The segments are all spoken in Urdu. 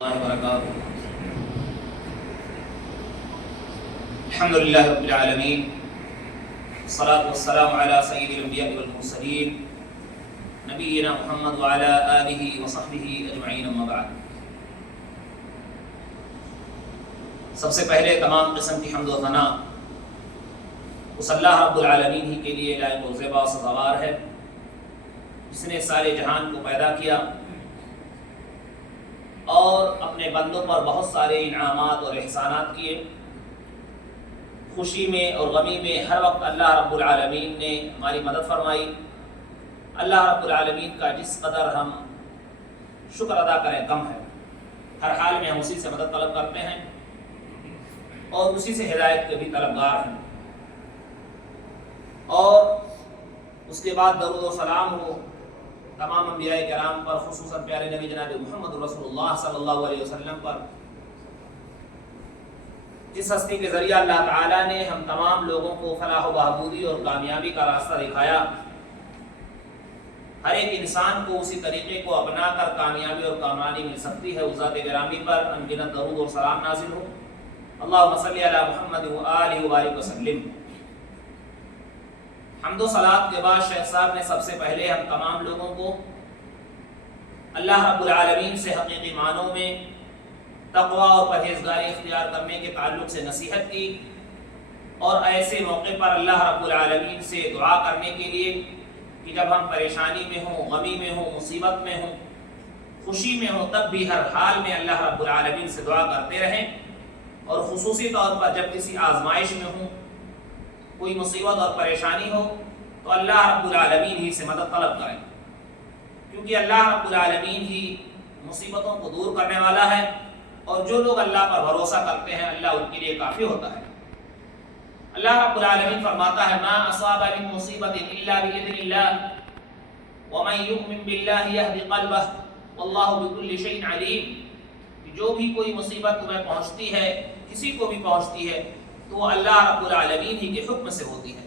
اللہ وبرکاتہ۔ الحمد للہ رب العالمین، والصلاة والسلام علی سید الانبیاء والمرسلین نبینا محمد وعلی آلہ وصحبہ اجمعین، اما بعد۔ سب سے پہلے تمام قسم کی حمد و ثنا اس اللہ رب العالمین ہی کے لیے لائق و زیبا و سزاوار ہے جس نے سارے جہان کو پیدا کیا اور اپنے بندوں پر بہت سارے انعامات اور احسانات کیے۔ خوشی میں اور غمی میں ہر وقت اللہ رب العالمین نے ہماری مدد فرمائی۔ اللہ رب العالمین کا جس قدر ہم شکر ادا کریں کم ہے۔ ہر حال میں ہم اسی سے مدد طلب کرتے ہیں اور اسی سے ہدایت کے بھی طلبگار ہیں۔ اور اس کے بعد درود و سلام ہو تمام انبیاء کرام پر، خصوصاً پیارے نبی جناب محمد رسول اللہ صلی اللہ علیہ وسلم پر، جس ہستی کے ذریعہ اللہ تعالیٰ نے ہم تمام لوگوں کو فلاح و بہبودی اور کامیابی کا راستہ دکھایا۔ ہر ایک انسان کو اسی طریقے کو اپنا کر کامیابی اور کامرانی مل سکتی ہے۔ اس ذات گرامی پر انگنت درود اور سلام نازل ہو۔ اللہم صلی علی محمد وآلہ وبارک وسلم۔ حمد و صلات کے بعد شیخ صاحب نے سب سے پہلے ہم تمام لوگوں کو اللہ رب العالمین سے حقیقی معنوں میں تقوی اور پرہیزگاری اختیار کرنے کے تعلق سے نصیحت کی، اور ایسے موقع پر اللہ رب العالمین سے دعا کرنے کے لیے کہ جب ہم پریشانی میں ہوں، غمی میں ہوں، مصیبت میں ہوں، خوشی میں ہوں، تب بھی ہر حال میں اللہ رب العالمین سے دعا کرتے رہیں، اور خصوصی طور پر جب کسی آزمائش میں ہوں، کوئی مصیبت اور پریشانی ہو، تو اللہ رب العالمین ہی سے مدد طلب کریں، کیونکہ اللہ رب العالمین ہی مصیبتوں کو دور کرنے والا ہے، اور جو لوگ اللہ پر بھروسہ کرتے ہیں اللہ ان کے لیے کافی ہوتا ہے۔ اللہ رب العالمین فرماتا ہے ما اصاب من مصیبت الا باذن اللہ ومن یؤمن باللہ یہد قلبہ واللہ بکل شیء علیم، کہ جو بھی کوئی مصیبت تمہیں پہنچتی ہے، کسی کو بھی پہنچتی ہے، تو وہ اللہ رب العالمین ہی کے حکم سے ہوتی ہے،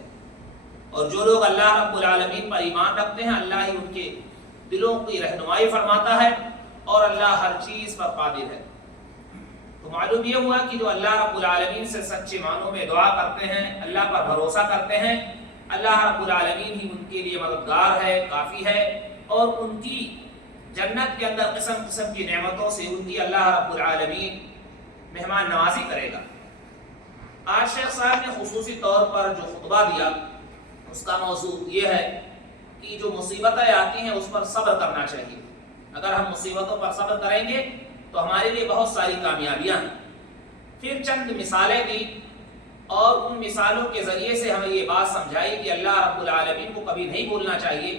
اور جو لوگ اللہ رب العالمین پر ایمان رکھتے ہیں اللہ ہی ان کے دلوں کی رہنمائی فرماتا ہے، اور اللہ ہر چیز پر قادر ہے۔ تو معلوم یہ ہوا کہ جو اللہ رب العالمین سے سچے معنوں میں دعا کرتے ہیں، اللہ پر بھروسہ کرتے ہیں، اللہ رب العالمین ہی ان کے لیے مددگار ہے، کافی ہے، اور ان کی جنت کے اندر قسم قسم کی نعمتوں سے ان کی اللہ رب العالمین مہمان نوازی کرے گا۔ آج شیخ صاحب نے خصوصی طور پر جو خطبہ دیا اس کا موضوع یہ ہے کہ جو مصیبتیں آتی ہیں اس پر صبر کرنا چاہیے۔ اگر ہم مصیبتوں پر صبر کریں گے تو ہمارے لیے بہت ساری کامیابیاں ہیں۔ پھر چند مثالیں دی، اور ان مثالوں کے ذریعے سے ہمیں یہ بات سمجھائی کہ اللہ رب العالمین کو کبھی نہیں بھولنا چاہیے،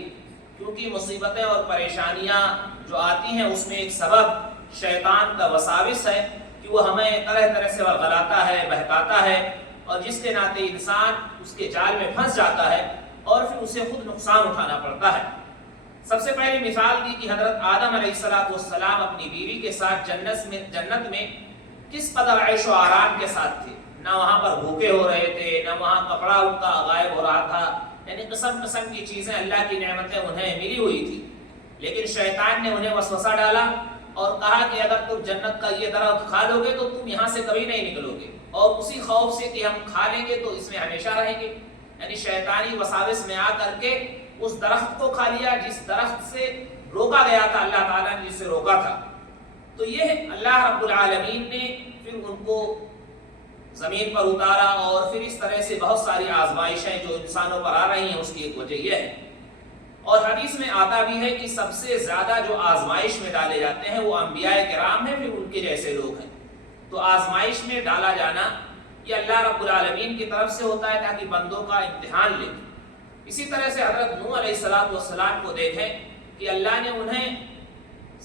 کیونکہ مصیبتیں اور پریشانیاں جو آتی ہیں اس میں ایک سبب شیطان کا وساوس ہے کہ وہ ہمیں طرح طرح سے ورغلاتا ہے، بہکاتا ہے، اور جس کے ناطے انسان اس کے جال میں پھنس جاتا ہے اور پھر اسے خود نقصان اٹھانا پڑتا ہے۔ سب سے پہلی مثال دی کہ حضرت آدم علیہ السلام اپنی بیوی کے ساتھ جنت میں کس قدر عیش و آرام کے ساتھ تھے، نہ وہاں پر بھوکے ہو رہے تھے، نہ وہاں کپڑا ان کا غائب ہو رہا تھا، یعنی قسم قسم کی چیزیں، اللہ کی نعمتیں انہیں ملی ہوئی تھی۔ لیکن شیطان نے انہیں وسوسہ ڈالا اور کہا کہ اگر تم جنت کا یہ درخت کھا لو گے تو تم یہاں سے کبھی نہیں نکلو گے، اور اسی خوف سے کہ ہم کھا لیں گے تو اس میں ہمیشہ رہیں گے، یعنی شیطانی وساوس میں آ کر کے اس درخت کو کھا لیا جس درخت سے روکا گیا تھا، اللہ تعالیٰ نے جس سے روکا تھا۔ تو یہ اللہ رب العالمین نے پھر ان کو زمین پر اتارا، اور پھر اس طرح سے بہت ساری آزمائشیں جو انسانوں پر آ رہی ہیں اس کی ایک وجہ یہ ہے۔ اور حدیث میں آتا بھی ہے کہ سب سے زیادہ جو آزمائش میں ڈالے جاتے ہیں وہ انبیاء کرام ہیں، پھر ان کے جیسے لوگ ہیں۔ تو آزمائش میں ڈالا جانا یہ اللہ رب العالمین کی طرف سے ہوتا ہے تاکہ بندوں کا امتحان لے۔ اسی طرح سے حضرت نوح علیہ السلام کو دیکھیں کہ اللہ نے انہیں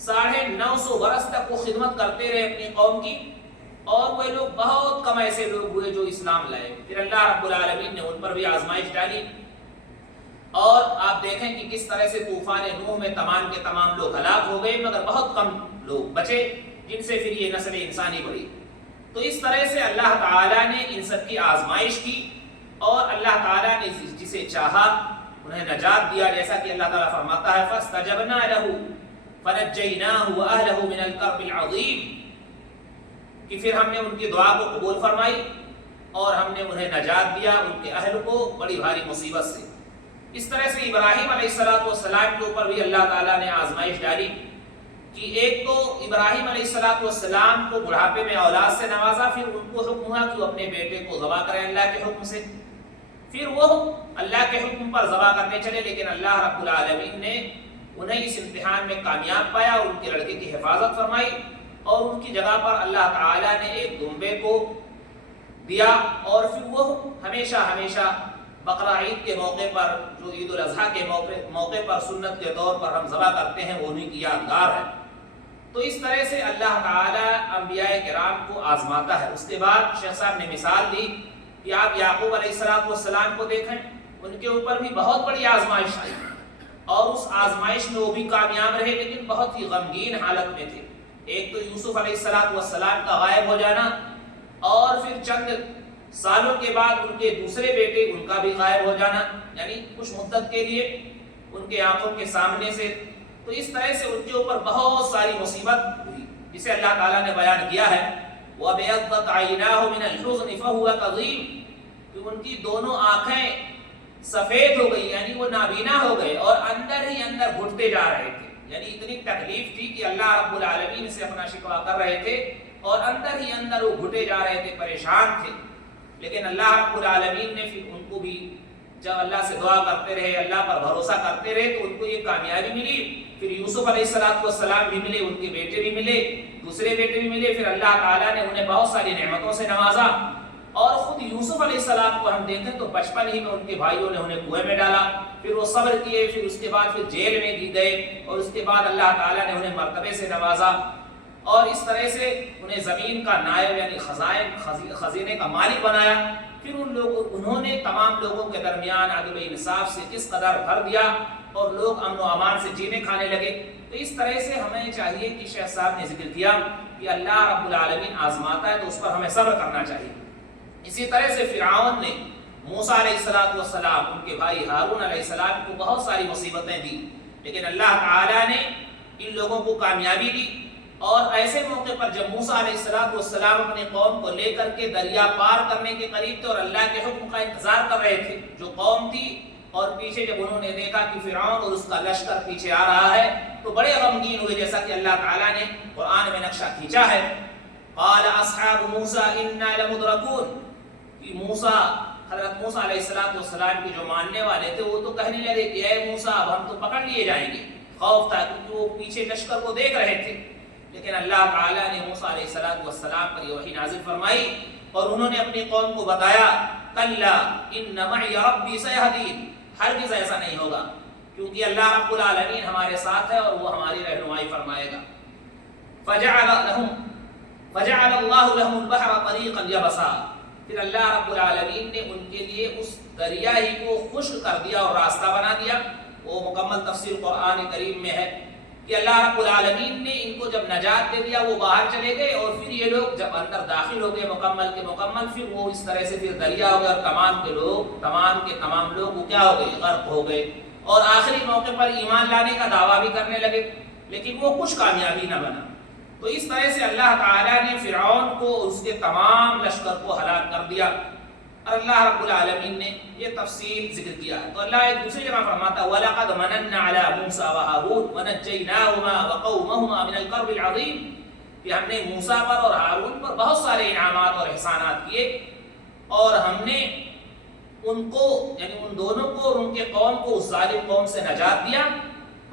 950 برس تک وہ خدمت کرتے رہے اپنی قوم کی، اور وہ لوگ بہت کم ایسے لوگ ہوئے جو اسلام لائے۔ پھر اللہ رب العالمین نے ان پر بھی آزمائش ڈالی، اور آپ دیکھیں کہ کس طرح سے طوفان نوح میں تمام کے تمام لوگ ہلاک ہو گئے، مگر بہت کم لوگ بچے جن سے پھر یہ نسل انسانی بڑھی۔ تو اس طرح سے اللہ تعالیٰ نے ان سب کی آزمائش کی، اور اللہ تعالیٰ نے جسے چاہا انہیں نجات دیا، جیسا کہ اللہ تعالیٰ فرماتا ہے فَاسْتَجَبْنَا لَهُ فنجیناہ وأہلہ من الکرب العظیم، کہ پھر ہم نے ان کی دعا کو قبول فرمائی اور ہم نے انہیں نجات دیا ان کے اہل کو بڑی بھاری مصیبت سے۔ اس طرح سے ابراہیم علیہ السلام کے اوپر بھی اللہ تعالیٰ نے آزمائش ڈالی کہ ایک تو ابراہیم علیہ السلام کو بڑھاپے میں اولاد سے نوازا، پھر ان کو حکم ہوا کہ وہ اپنے بیٹے کو ذبح کریں اللہ کے حکم سے، پھر وہ اللہ کے حکم پر ذبح کرنے چلے، لیکن اللہ رب العالمین نے انہیں اس امتحان میں کامیاب پایا اور ان کے لڑکے کی حفاظت فرمائی، اور ان کی جگہ پر اللہ تعالیٰ نے ایک دمبے کو دیا، اور پھر وہ ہمیشہ بقرہ عید کے موقع پر، جو عید الاضحیٰ کے موقع پر سنت کے طور پر ہم ذبح کرتے ہیں، وہ انہی کی یادگار ہے۔ تو اس طرح سے اللہ تعالیٰ انبیاء کرام کو آزماتا ہے۔ اس کے بعد شیخ صاحب نے مثال دی کہ آپ یعقوب علیہ السلام کو دیکھیں، ان کے اوپر بھی بہت بڑی آزمائش آئی، اور اس آزمائش میں وہ بھی کامیاب رہے، لیکن بہت ہی غمگین حالت میں تھے۔ ایک تو یوسف علیہ السلام کا غائب ہو جانا، اور پھر چند سالوں کے بعد ان کے دوسرے بیٹے ان کا بھی غائب ہو جانا، یعنی کچھ مدت کے لیے ان کے آنکھوں کے سامنے سے۔ تو اس طرح سے ان کے اوپر بہت ساری مصیبت ہوئی، جسے اللہ تعالیٰ نے بیان کیا ہے وَابْيَضَّتْ عَيْنَاهُ مِنَ الْحُزْنِ فَهُوَ كَظِيمٌ، کہ ان کی دونوں آنکھیں سفید ہو گئی، یعنی وہ نابینا ہو گئے اور اندر ہی اندر گھٹتے جا رہے تھے، یعنی اتنی تکلیف تھی کہ اللہ رب العالمین سے اپنا شکوہ کر رہے تھے اور اندر ہی اندر وہ گھٹے جا رہے تھے، پریشان تھے۔ لیکن اللہ رب العالمین نے پھر ان کو بھی، جب اللہ سے دعا کرتے رہے، اللہ پر بھروسہ کرتے رہے، تو ان کو یہ کامیابی ملی۔ پھر یوسف علیہ السلام بھی ملے، ان کے بیٹے بھی ملے، دوسرے بیٹے بھی ملے، پھر اللہ تعالیٰ نے انہیں بہت ساری نعمتوں سے نوازا۔ اور خود یوسف علیہ السلام کو ہم دیکھیں تو بچپن ہی میں ان کے بھائیوں نے انہیں کنویں میں ڈالا، پھر وہ صبر کیے، پھر اس کے بعد پھر جیل میں دی گئے، اور اس کے بعد اللہ تعالیٰ نے انہیں مرتبے سے نوازا، اور اس طرح سے انہیں زمین کا نائب یعنی خزینے کا مالک بنایا۔ پھر انہوں نے تمام لوگوں کے درمیان عدل و انصاف سے کس قدر بھر دیا، اور لوگ امن و امان سے جینے کھانے لگے۔ تو اس طرح سے ہمیں چاہیے کہ شیخ صاحب نے ذکر کیا کہ اللہ رب العالمین آزماتا ہے تو اس پر ہمیں صبر کرنا چاہیے۔ اسی طرح سے فرعون نے موسیٰ علیہ السلام، ان کے بھائی ہارون علیہ السلام کو بہت ساری مصیبتیں دی، لیکن اللہ تعالیٰ نے ان لوگوں کو کامیابی دی۔ اور ایسے موقع پر جب موسیٰ علیہ السلام اپنے قوم کو لے کر کے دریا پار کرنے کے قریب تھے اور اللہ کے حکم کا انتظار کر رہے تھے، جو قوم تھی، اور پیچھے جب انہوں نے دیکھا کہ فرعون اور اس کا لشکر پیچھے آ رہا ہے تو بڑے غمگین ہوئے، جیسا کہ اللہ تعالیٰ نے قرآن میں نقشہ کھینچا ہے۔ قال اصحاب موسیٰ انا لمدرکون، کہ موسیٰ، حضرت موسیٰ علیہ السلام کے جو ماننے والے تھے وہ تو کہنے لگے کہ اے موسیٰ اب ہم تو پکڑ لیے جائیں گے، خوف تھا کیونکہ وہ پیچھے لشکر کو دیکھ رہے تھے۔ لیکن اللہ تعالیٰ نے موسیٰ علیہ السلام پر یہ وحی نازل فرمائی، اور انہوں نے اپنی قوم کو بتایا کلا ان معی ربی سیہدین، ہرگز ایسا نہیں ہوگا، کیونکہ اللہ رب العالمین ہمارے ساتھ ہے اور وہ ہماری رہنمائی فرمائے گا۔ فجعل اللہ لهم البحر طریقا یبسا، پھر اللہ رب العالمین نے ان کے لیے اس دریا ہی کو خشک کر دیا اور راستہ بنا دیا۔ وہ مکمل تفسیر قرآن کریم میں ہے کہ اللہ رب العالمین نے ان کو جب نجات دے دیا، وہ باہر چلے گئے، اور پھر یہ لوگ جب اندر داخل ہو گئے مکمل کے مکمل، پھر وہ اس طرح سے پھر دریا ہو گیا، اور تمام کے لوگ وہ کیا ہو گئے، غرق ہو گئے، اور آخری موقع پر ایمان لانے کا دعویٰ بھی کرنے لگے، لیکن وہ کچھ کامیابی نہ بنا۔ تو اس طرح سے اللہ تعالیٰ نے فرعون کو، اس کے تمام لشکر کو ہلاک کر دیا، اور اللہ رب العالمین نے یہ تفصیل ذکر کیا ہے۔ تو اللہ ایک دوسری جگہ فرماتا ہے وَلَقَدْ مَنَنَّا عَلَى مُوسَىٰ وَهَارُونَ وَنَجَّيْنَاهُمَا وَقَوْمَهُمَا مِنَ الْكَرْبِ الْعَظِيمِ، کہ ہم نے موسیٰ پر اور ہارون پر بہت سارے انعامات اور احسانات کیے، اور ہم نے ان کو، یعنی ان دونوں کو اور ان کے قوم کو، اس ظالم قوم سے نجات دیا،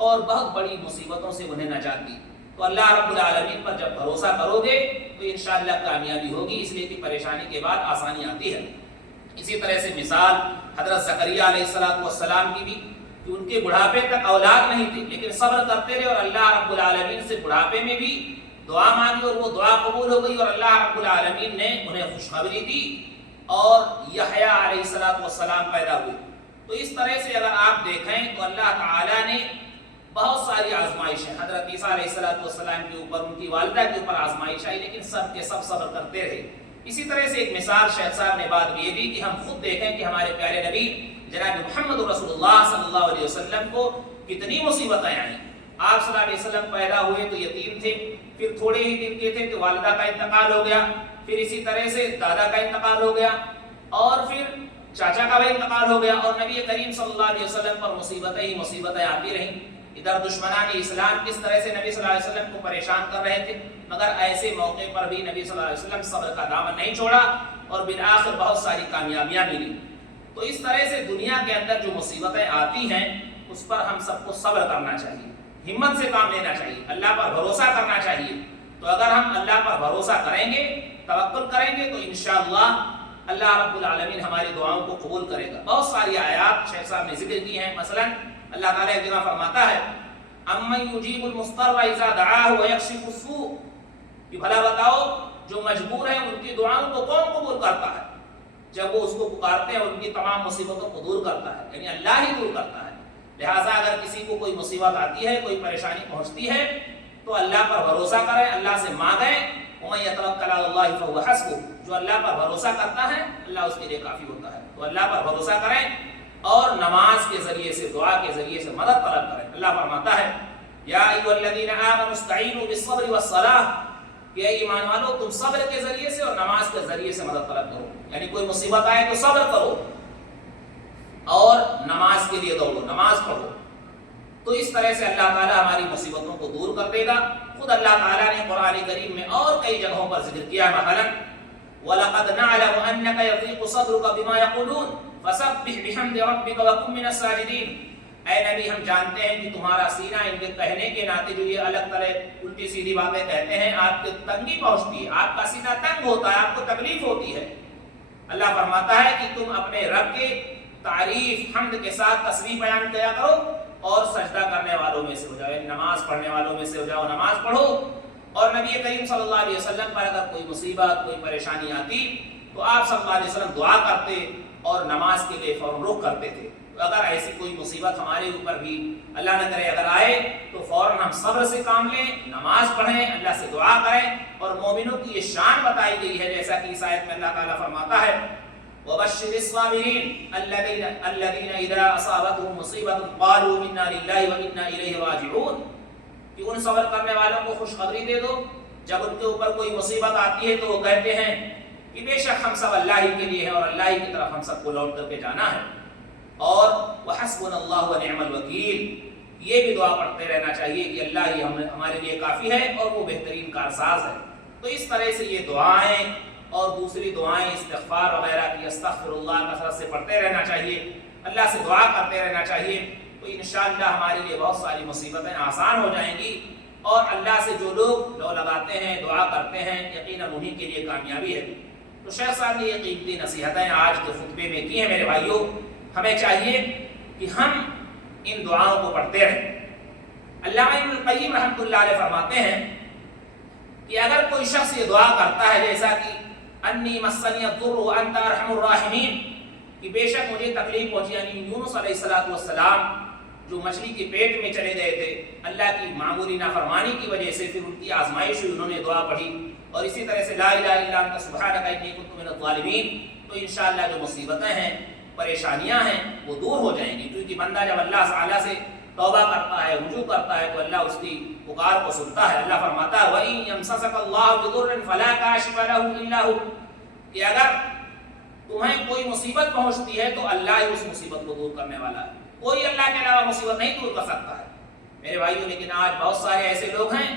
اور بہت بڑی مصیبتوں سے انہیں نجات دی۔ تو اللہ رب العالمین پر جب بھروسہ کرو گے تو انشاءاللہ کامیابی ہوگی، اس لیے کہ پریشانی کے بعد آسانی آتی ہے۔ اسی طرح سے مثال حضرت زکریہ علیہ السلام کی بھی، کہ ان کے بڑھاپے تک اولاد نہیں تھی، لیکن صبر کرتے رہے، اور اللہ رب العالمین سے بڑھاپے میں بھی دعا مانگی، اور وہ دعا قبول ہو گئی، اور اللہ رب العالمین نے انہیں خوشخبری دی، اور یحییٰ علیہ السلام پیدا ہوئے۔ تو اس طرح سے اگر آپ دیکھیں تو اللہ تعالیٰ نے بہت ساری آزمائشیں، حضرت عیسیٰ علیہ السلام کے اوپر، ان کی والدہ کے اوپر آزمائش آئی، لیکن سب کے سب صبر کرتے رہے۔ اسی طرح سے ایک مثال شیخ صاحب نے بات یہ دی کہ ہم خود دیکھیں کہ ہمارے پیارے نبی جناب محمد رسول اللہ صلی اللہ علیہ وسلم کو کتنی مصیبتیں آئیں، آپ صلی اللہ علیہ وسلم پیدا ہوئے تو یتیم تھے، پھر تھوڑے ہی دن کے تھے تو والدہ کا انتقال ہو گیا، پھر اسی طرح سے دادا کا انتقال ہو گیا، اور پھر چاچا کا بھی انتقال ہو گیا، اور نبی کریم صلی اللہ علیہ وسلم پر مصیبتیں ہی مصیبتیں آتی رہیں۔ ادھر دشمنان اسلام کس طرح سے نبی صلی اللہ علیہ وسلم کو پریشان کر رہے تھے، مگر ایسے موقع پر بھی نبی صلی اللہ علیہ وسلم صبر کا دامن نہیں چھوڑا اور بالآخر بہت ساری کامیابیاں ملی۔ تو اس طرح سے دنیا کے اندر جو مصیبتیں آتی ہیں اس پر ہم سب کو صبر کرنا چاہیے، ہمت سے کام لینا چاہیے، اللہ پر بھروسہ کرنا چاہیے۔ تو اگر ہم اللہ پر بھروسہ کریں گے، توکل کریں گے، تو انشاءاللہ اللہ رب العالمین ہماری دعاؤں کو قبول کرے گا۔ بہت ساری آیات شیخ صاحب نے ذکر کی ہیں، مثلا اللہ تعالیٰ ایک جگہ فرماتا ہے امن یجیب المضطر اذا دعاہ ویکشف السوء، کہ بھلا بتاؤ جو مجبور ہیں ان کی دعاؤں کو کون قبول کرتا ہے؟ جب وہ اس کو پکارتے ہیں ان کی تمام مصیبتوں کو دور کرتا ہے، یعنی اللہ ہی دور کرتا ہے۔ لہٰذا اگر کسی کو کوئی مصیبت آتی ہے، کوئی پریشانی پہنچتی ہے، تو اللہ پر بھروسہ کریں، اللہ سے مانگیں۔ وَمَن يَتَوَكَّلْ عَلَى اللَّهِ فَهُوَ حَسْبُهُ، جو اللہ پر بھروسہ کرتا ہے اللہ اس کے لیے کافی ہوتا ہے۔ تو اللہ پر بھروسہ کریں اور نماز کے ذریعے سے، دعا کے ذریعے سے مدد طلب کریں۔ اللہ فرماتا ہے یا ایھا الذین آمنوا استعینوا بالصبر والصلاۃ، کہ اے ایمان والو تم صبر کے ذریعے سے اور نماز کے ذریعے سے مدد طلب کرو، یعنی کوئی مصیبت آئے تو صبر کرو اور نماز کے لیے دوڑو، نماز پڑھو۔ تو اس طرح سے اللہ تعالیٰ ہماری مصیبتوں کو دور کر دے گا۔ خود اللہ تعالیٰ نے قرآن کریم میں اور کئی جگہوں پر ذکر کیا، مثلا وَلَقَدْ نَعْلَمُ أَنَّكَ يَضِيقُ صَدْرُكَ بِمَا يَقُولُونَ فَسَبِّحْ بِحَمْدِ رَبِّكَ وَكُن مِّنَ السَّاجِدِينَ۔ اے نبی ہم جانتے ہیں کہ تمہارا سینہ ان کے کہنے کے ناطے جو یہ الگ طرح الٹی سیدھی باتیں کہتے ہیں آپ کی تنگی پہنچتی ہے، آپ کا سینہ تنگ ہوتا ہے، آپ کو تکلیف ہوتی ہے۔ اللہ فرماتا ہے کہ تم اپنے رب کے تعریف حمد کے ساتھ تسبیح بیان کیا کرو اور سجدہ کرنے والوں میں سے ہو جاؤ، یعنی نماز پڑھنے والوں میں سے ہو جاؤ، نماز پڑھو۔ اور نبی کریم صلی اللہ علیہ وسلم پر اگر کوئی مصیبت، کوئی پریشانی آتی تو آپ صلی اللہ علیہ وسلم دعا کرتے اور نماز کے لیے فوراً رخ کرتے تھے۔ تو اگر ایسی کوئی مصیبت ہمارے اوپر بھی اللہ نہ کرے اگر آئے تو فوراً ہم صبر سے کام لیں، نماز پڑھیں، اللہ سے دعا کریں۔ اور مومنوں کی یہ شان بتائی گئی ہے، جیسا کہ اس آیت میں اللہ تعالیٰ فرماتا ہے وَبَشِّرِ الصَّابِرِينَ الَّذِينَ إِذَا أَصَابَتْهُم مُّصِيبَةٌ قَالُوا إِنَّا لِلَّهِ وَإِنَّا إِلَيْهِ راجعون، کہ ان صبر کرنے والوں کو خوشخبری دے دو جب ان کے اوپر کوئی مصیبت آتی ہے تو وہ کہتے ہیں کہ بے شک ہم سب اللہ ہی کے لیے ہیں اور اللہ ہی کی طرف ہم سب کو لوٹ کر کے جانا ہے۔ اور وَحَسْبُنَا اللَّهُ وَنِعْمَ الْوَكِيلُ، یہ بھی دعا پڑھتے رہنا چاہیے کہ اللہ ہی ہمارے لیے کافی ہے اور وہ بہترین کارساز ہے۔ تو اس طرح سے یہ دعائیں اور دوسری دعائیں استغفار وغیرہ کی استغفر اللہ کثرت سے پڑھتے رہنا چاہیے، اللہ سے دعا کرتے رہنا چاہیے، تو انشاءاللہ ہمارے لیے بہت ساری مصیبتیں آسان ہو جائیں گی۔ اور اللہ سے جو لوگ لو لگاتے ہیں، دعا کرتے ہیں، یقیناً انہیں کے لیے کامیابی ہے۔ تو شیخ صاحب نے یہ قیمتی نصیحتیں آج کے خطبے میں کی ہیں میرے بھائیوں۔ ہمیں چاہیے کہ ہم ان دعاؤں کو پڑھتے رہیں۔ علامہ ابن القیم رحمۃ اللہ علیہ فرماتے ہیں کہ اگر کوئی شخص یہ دعا کرتا ہے جیسا کہ انی مسنی الضر وانت ارحم الراحمین، کہ بے شک مجھے تکلیف پہنچی، یعنی یونس علیہ السلام جو مچھلی کے پیٹ میں چلے گئے تھے، اللہ کی معمولی نافرمانی کی وجہ سے پھر ان کی آزمائش ہوئی، انہوں نے دعا پڑھی۔ اور اسی طرح سے لا الہ الا انت سبحانک انی کنت من الظالمین، تو انشاءاللہ جو مصیبتیں ہیں، پریشانیاں ہیں، وہ دور ہو جائیں گی، کیونکہ بندہ جب اللہ تعالیٰ سے توبہ کرتا ہے، رجوع کرتا ہے، تو اللہ اس کی پکار کو سنتا ہے۔ اللہ فرماتا ہے وَإِن يَمْسَسَكَ اللَّهُ بِضُرٍّ فَلَا كَاشِفَ لَهُ إِلَّا هُوَ، کہ اگر تمہیں کوئی مصیبت پہنچتی ہے تو اللہ ہی اس مصیبت کو دور کرنے والا ہے، کوئی اللہ کے علاوہ مصیبت نہیں دور کر سکتا ہے میرے بھائیوں۔ لیکن آج بہت سارے ایسے لوگ ہیں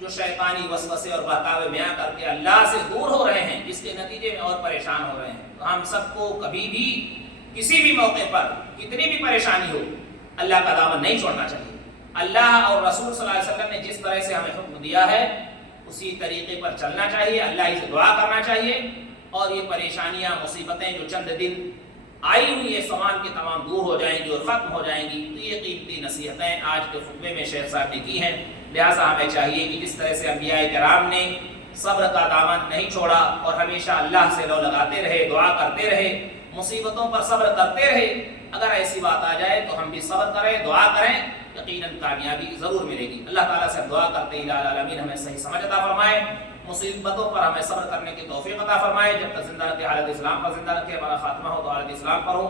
جو شیطانی وسوسے اور بہکاوے بیاں کر کے اللہ سے دور ہو رہے ہیں، جس کے نتیجے میں اور پریشان ہو رہے ہیں۔ تو ہم سب کو کبھی بھی کسی بھی موقع پر کتنی بھی پریشانی ہو اللہ کا دامن نہیں چھوڑنا چاہیے۔ اللہ اور رسول صلی اللہ علیہ وسلم نے جس طرح سے ہمیں حکم دیا ہے اسی طریقے پر چلنا چاہیے، اللہ ہی سے دعا کرنا چاہیے، اور یہ پریشانیاں مصیبتیں جو چند دن آئی ہوئی یہ تمام کی تمام دور ہو جائیں گی اور ختم ہو جائیں گی۔ تو یہ قیمتی نصیحتیں آج کے خطبے میں شیخ صاحب نے کی ہیں۔ لہٰذا ہمیں چاہیے کہ جس طرح سے انبیاء کرام نے صبر کا دامن نہیں چھوڑا اور ہمیشہ اللہ سے لو لگاتے رہے، دعا کرتے رہے، مصیبتوں پر صبر کرتے رہے، اگر ایسی بات آ جائے تو ہم بھی صبر کریں، دعا کریں، یقیناً کامیابی ضرور ملے گی۔ اللہ تعالیٰ سے دعا کرتے ہیں الہ العالمین ہمیں صحیح سمجھ عطا فرمائے، مصیبتوں پر ہمیں صبر کرنے کی توفیق عطا فرمائے، جب تک زندہ رکھے حالت اسلام پر زندہ رکھے، ہمارا خاتمہ ہو تو حالت اسلام پر ہو۔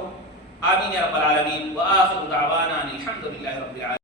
آمین یا رب العالمین، وآخر دعوانا الحمد للہ رب العالمین۔